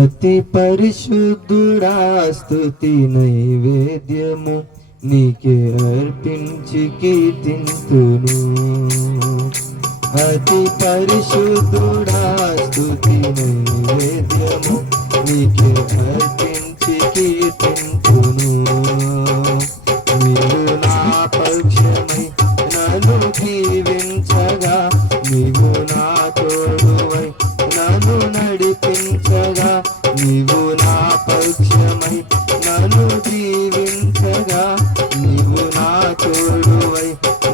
అతి పరిశుద్ధుడా స్తుతి నైవేద్యము నీకే అర్పించి కీర్తింతును. అతి పరిశుద్ధుడా స్తుతి నైవేద్యము నీకే అర్పించి కీర్తింతును. నీవు నా పక్షమై నన్ను దీవించగా, నీవు నా తోడువై నన్ను నడిపించగా, నీవు నా పక్షమై నన్ను దీవించగా, నీవు నా తోడువై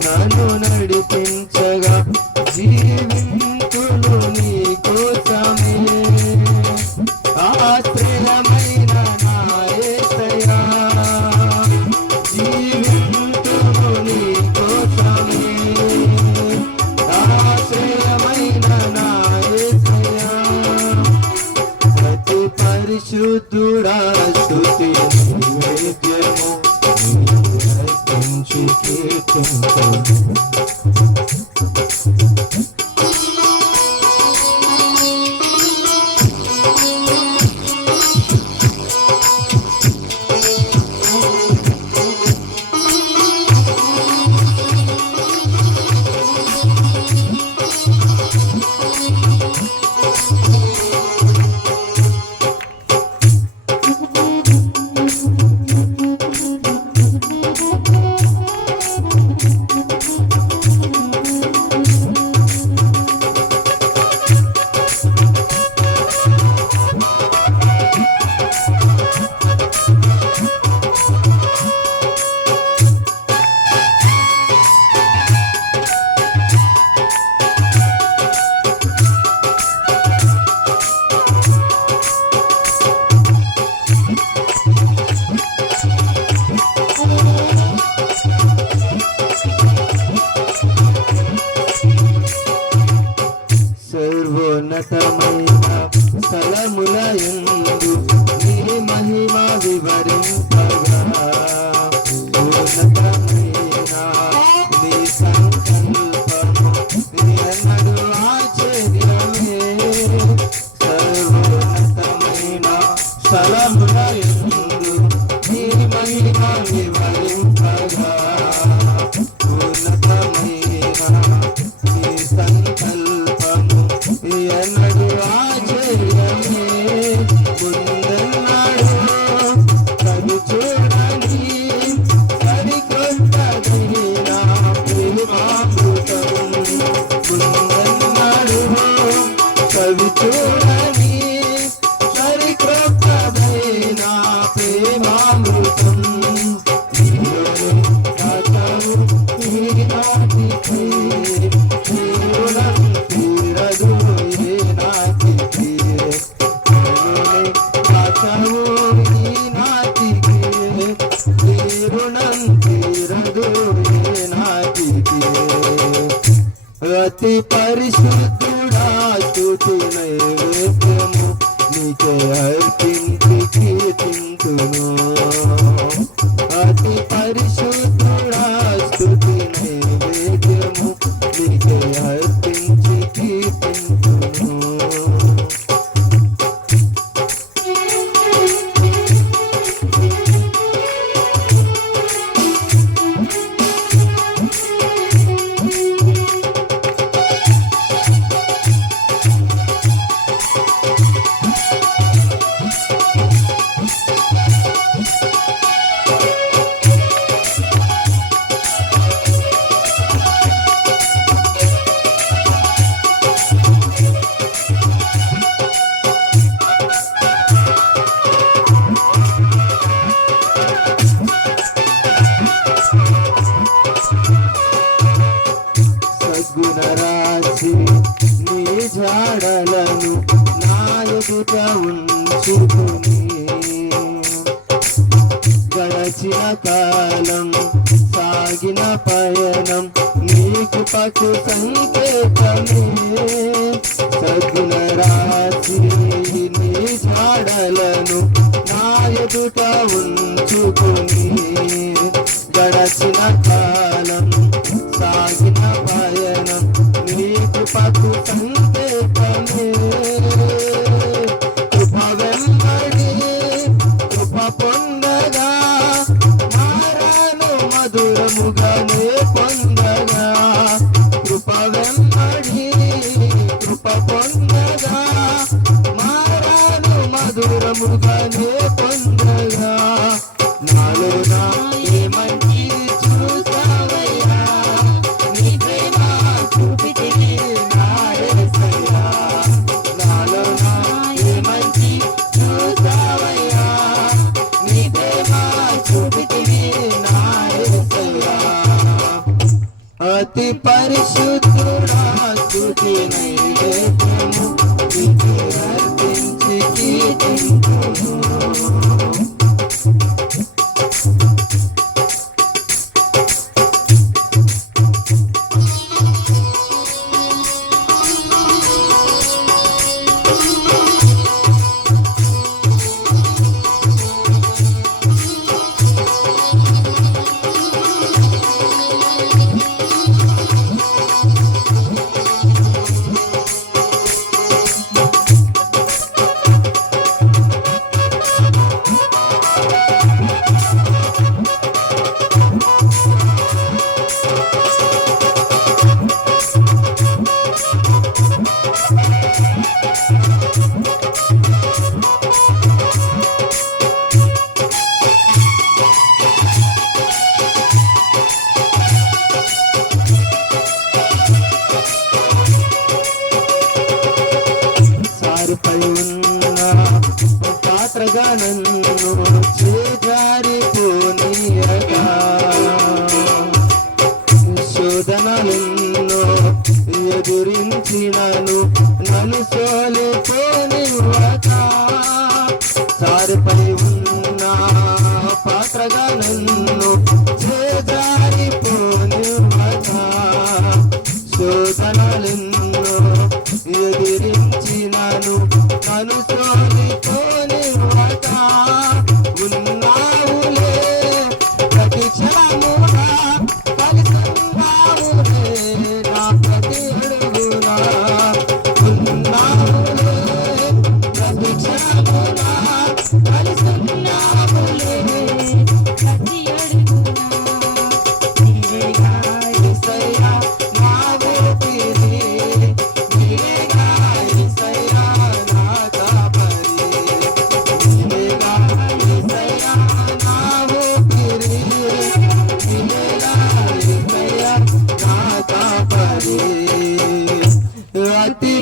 నన్ను నడిపించగా, జీవింతును నీ కోసమే ఆశ్రయమైన నా యేసయ్యా. జీవింతును నీ కోసమే ఆశ్రయమైన నా యేసయ్యా. అతి పరిశుద్ధుడా స్తుతి నైవేద్యము నీకే అర్పించి కీర్తింతును. సర్వోన్నతమైన స్థలములయందు నీ మహిమ వివరింపగా, ఉన్నతమైన నీ సంకల్పము ఎన్నడూ ఆశ్చర్యమే. సర్వోన్నతమైన స్థలములయందు నీ మహిమ వివరింపగా, ఉన్నతమైన నీ సంకల్పము ఎన్నడూ ఆశ్చర్యమే. ముందన్నాడు కను చూడని సరికొత్తదైన ప్రేమామృతం. ముందన్నాడు కవి చూడని సరికొత్తదైన ప్రేమామృతం. నీలోనే దాచావు ఈనాటికి, తీరదు ఏనాటికి. నీలోనే దాచావు ఈనాటికి, రుణం తీరదు ఏనాటికి. అతి పరిశుద్ధుడా స్తుతి నైవేద్యము నీకే అర్పించి కీర్తింతును. అతి పరిశుద్ధుడా స్తుతి నైవేద్యము నీకే అర్పించి కీర్తింతును. సద్గుణరాశి నీ జాడలను నా ఎదుట ఉంచుకుని, గడచిన కాలం సాగిన పయనం నీకు పశు సంకేతమే. సద్గుణరాశి నీ జాడలను నా ఎదుట ఉంచుకుని, గడచిన కాలం సాగిన పయనం నీకు పశు సంకేతమే. కృపవే పొందగా మారాను మధురముగానే పొందగా నాలో నా ఏమంచి చూసావయ్యా నీ ప్రేమ చూపితివి నా యేసయ్యా నాలో నా ఏమంచి చూసావయ్యా నీ ప్రేమ చూపితివి నా యేసయ్యా అతి పరిశుద్ధుడా స్తుతి నైవేద్యము నీకు అర్పించి కీర్తింతును సారుపై ఉన్న పాత్రగా నన్ను చేజారిపోనీయగా శోధనలెన్నో ఎదురించినను నన్ను సోలిపోనివ్వగా సారుపై ఉన్న పాత్రగా నన్ను చేజారిపోనివ్వగా శోధనలెన్నో ఎదిరించినను నన్ను సోలిపోనివ్వక ఉన్నావులే ప్రతి క్షణమునా కలిసున్నావులే నా ప్రతి అడుగునా ఉన్నావులే ప్రతి క్షణమునా కలిసున్నావులే ప్రతి అడుగునా నీవేగా యేసయ్యా నా ఊపిరి నీవేగా యేసయ్యా నా కాపరి నీవేగా యేసయ్యా నా ఊపిరి నీవేగా యేసయ్యా నా కాపరి అతి